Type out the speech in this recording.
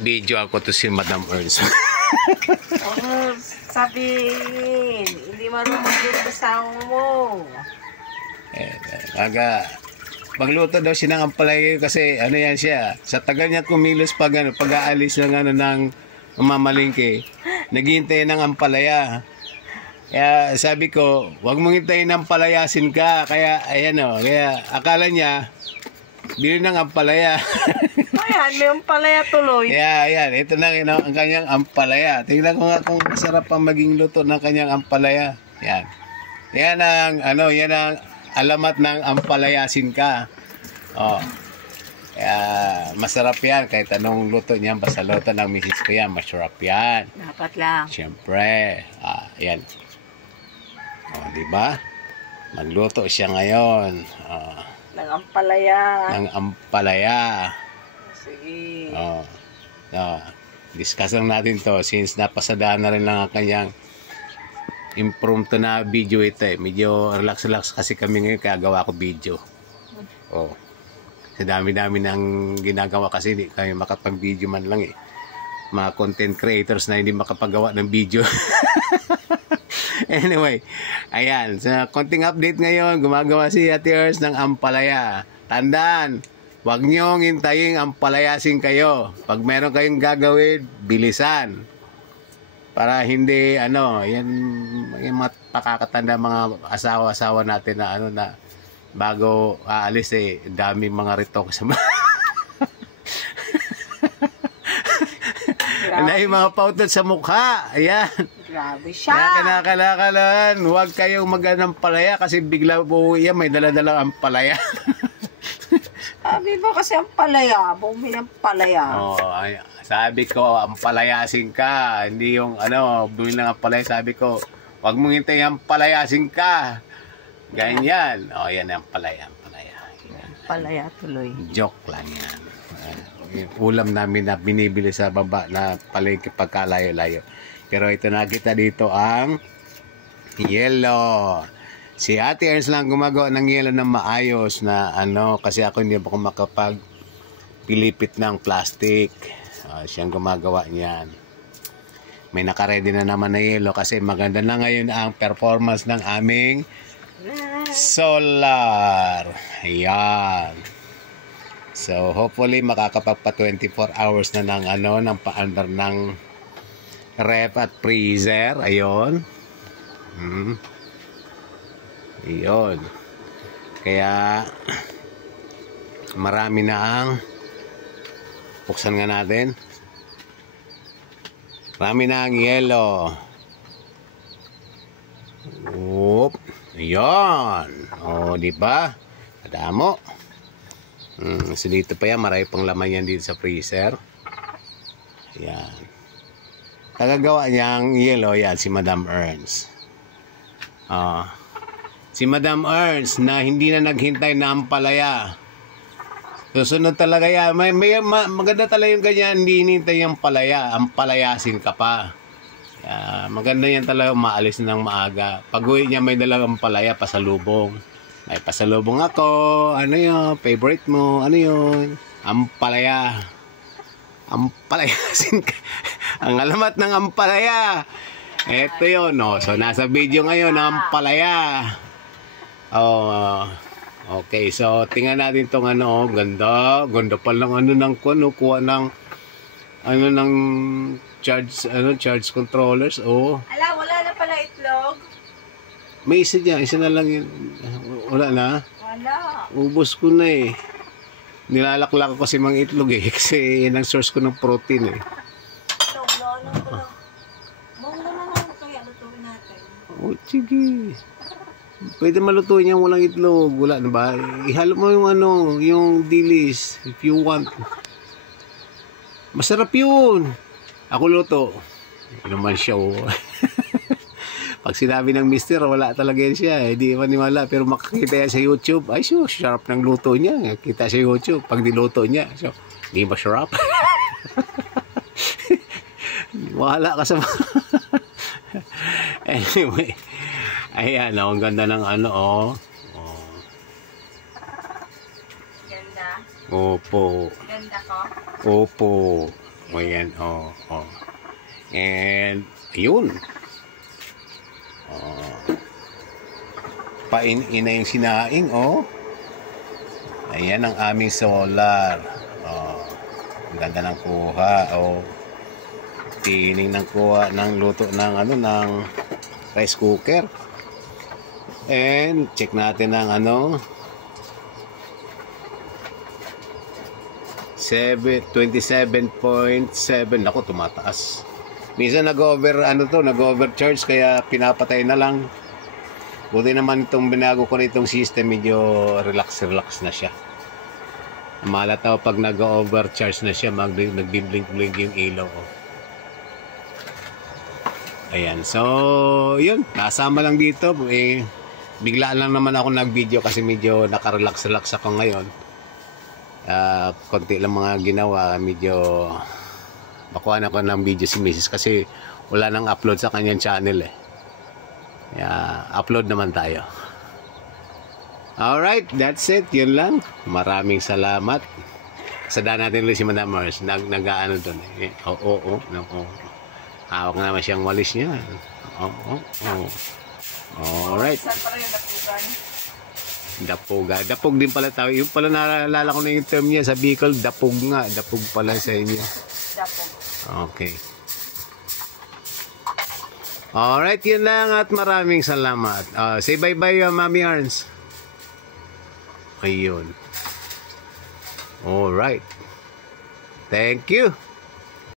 video ako to si Madam Ernst. Sabihin, hindi marunong magluto sa mo. Magluto daw siya ng ampalaya kasi ano yan siya. Sa tagal niya kumilos pag-aalis ng mamalingke, naghihintay ng ampalaya. Kaya sabi ko, wag mong hintayin ng palayasin ka. Kaya ayan o, kaya akala niya, bili ng ampalaya. Ayan, may ampalaya tuloy. Kaya ayan, ito na ang kanyang ampalaya. Tingnan ko nga kung masarap ang maging luto ng kanyang ampalaya. Yan. Yan ang alamat ng ampalayasin ka. Oh. Kaya masarap yan kahit anong luto niyan, basta luto ng misis ko yan, masarap yan. Dapat lang. Siyempre. Yan. Oh, di ba? Magluto siya ngayon. Ng ampalaya. Ng ampalaya. Sige. Discuss lang natin to since napasadaan na rin lang ang kanyang impromptu na video ito eh. Medyo relax kasi kami ngayon kaya gawa ko video. Sa dami-dami ng ginagawa kasi hindi kami makapag-video man lang eh. Mga content creators na hindi makapagawa ng video. Anyway, ayan. Sa konting update ngayon, gumagawa si Ate Ernst ng ampalaya. Tandaan, huwag niyong hintayin ampalayasin kayo. Pag meron kayong gagawin, bilisan. Para hindi, yan mga pakakatanda mga asawa-asawa natin na na bago aalis daming mga ritok sa yung mga pautot sa mukha. Ayan. Grabe siya. Kaya kinakailangan, huwag kayong mag-ampalaya kasi bigla po yan, may dala-dalang ampalaya. Sabi ba kasi ampalaya? Bumili ng palaya. Sabi ko, ampalayasin ka. Hindi yung bumili ng ampalaya. Sabi ko, huwag mong hintay ampalayasin ka. Ganyan. Yan ang ampalaya. Palaya tuloy. Joke lang yan. Ulam namin na binibili sa baba na palengke pagkalayo-layo. Pero ito nakita dito ang yellow. Si Ate Ernst lang gumagawa ng yellow na maayos na kasi ako hindi ako makapag-pilipit ng plastic. Siyang gumagawa niyan. May nakaredy na naman na yellow kasi maganda na ngayon ang performance ng aming solar. Ayan. So hopefully makakapagpa 24 hours na ng pa-under ng ref at freezer. Ayun. Ayun. Kaya marami na ang buksan nga natin. Marami na ang yellow. Oop. Ayun. Di ba? Madamo. So dito pa yan, marami pang laman yan dito sa freezer. Ayan. Tagagawa niyang yellow yan, si Madam Ernst. Si Madam Ernst na hindi na naghintay na ampalaya. Susunod talaga yan. Maganda talaga yung ganyan, hindi hinintay yung palaya. Ampalayasin ka pa. Maganda yan talaga, maalis ng maaga. Pag-uwi niya may dalang palaya, pasalubong. May pasalubong ako. Ano yun? Favorite mo? Ano yun? Ampalaya. Ampalayasin ka. Ang alamat ng ampalaya. Ito yun. So, nasa video ngayon, ampalaya. Okay. So, tingnan natin itong ganda. Ganda pa lang ng kuha ng ng charge controllers. Ala, wala na pala itlog. May isa dyan. Isa na lang yun. Wala na? Wala. Ubos ko na eh. Nilalaklak ko kasi mga itlog eh. Kasi yun ang source ko ng protein eh. Itlog, lolo ko lang. Mawala na lang kaya lutuin natin. Sige. Pwede malutuin yan walang itlog. Wala na ba? Ihalo mo yung dilis if you want. Masarap yun. Ako luto. Ano naman siya Pag sinabi ng mister, wala talaga yan siya. Hindi maniwala. Pero makakita yan sa YouTube. Ay, sarap ng luto niya. Kita sa YouTube. Pag niluto niya. So, hindi ba sarap? Wala ka sa... Anyway. Ayan, ang ganda ng Ganda? Opo. Ganda ko? Opo. O yan, And, yun. Pain-ina yung sinaing, Ayan ang aming solar. Ang ganda ng kuha, Tining ng kuha ng luto ng ng rice cooker. And check natin ang 27.7. Ako, tumataas. Minsan nag-overcharge kaya pinapatay na lang. Buti naman itong binago ko na itong system, medyo relax na siya. Malata ko pag nag-overcharge na siya, nagbi-blink yung ilaw ko. Ayan, so yun, nasama lang dito. Biglaan lang naman ako nag-video kasi medyo nakarelax ako ngayon. Konti lang mga ginawa, medyo bakuhan ako ng video si Mrs. kasi wala nang upload sa kanyang channel upload naman tayo. Alright, that's it. Yun lang. Maraming salamat. Sadaan natin ulit si Madam Mars. Nag-ano doon. Hawak naman siyang walis niya. Alright. Saan pala yung dapugan? Dapog din pala tao. Yung pala naalala ko na yung term niya sa Bicol. Dapog nga. Dapog pala sa inyo. Dapog. Okay. Alright, yun lang at maraming salamat. Say bye-bye, Mami Arns. Ayun. Alright. Thank you.